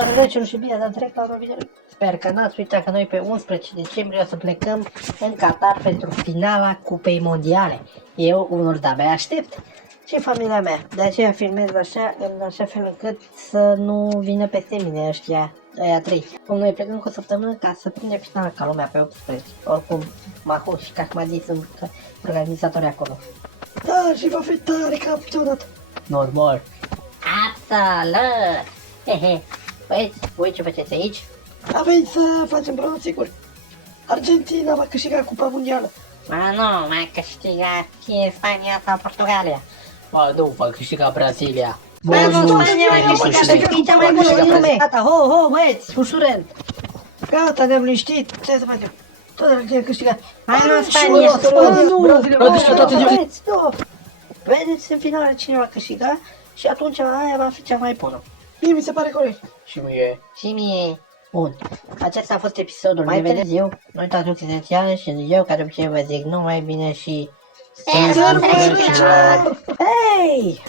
Salutare dragilor și bine ați direct la un video. Sper că n-ați uitat că noi pe 11 decembrie o să plecăm în Qatar pentru finala Cupei Mondiale. Eu unul de-abia aștept și familia mea. De aceea filmez așa, în așa fel încât să nu vină peste mine ăia trei. Cum noi plecăm cu o săptămână ca să prindem finala ca lumea pe 18. Oricum, Maho și Kahmadi sunt organizatori acolo. Da, și va fi tare campionat. Normal. Absolut! Hehe. Băieți, voi ce faceți aici? Avem să facem pronosticuri. Argentina va câștiga Cupa Mondială. Ma nu, mai câștiga fie Spania sau Portugalia. Ba nu, va câștiga Brazilia. Bă, nu, Spania va câștiga, că e cea mai bună din lume. Gata, ho, băieți, ușurel. Gata, ne-am liniștit, ce să facem? Tot Argentina câștiga. Hai nu, Spania, Băieți, nu. Vedeți în finale cine va câștiga și atunci aia va fi cea mai bună. Mie mi se pare corect. Și mie. Și mie. Bun, acesta a fost episodul. Mai vedeți eu, nu uitați lucrurile și eu care obicei vă zic numai bine și... Hei!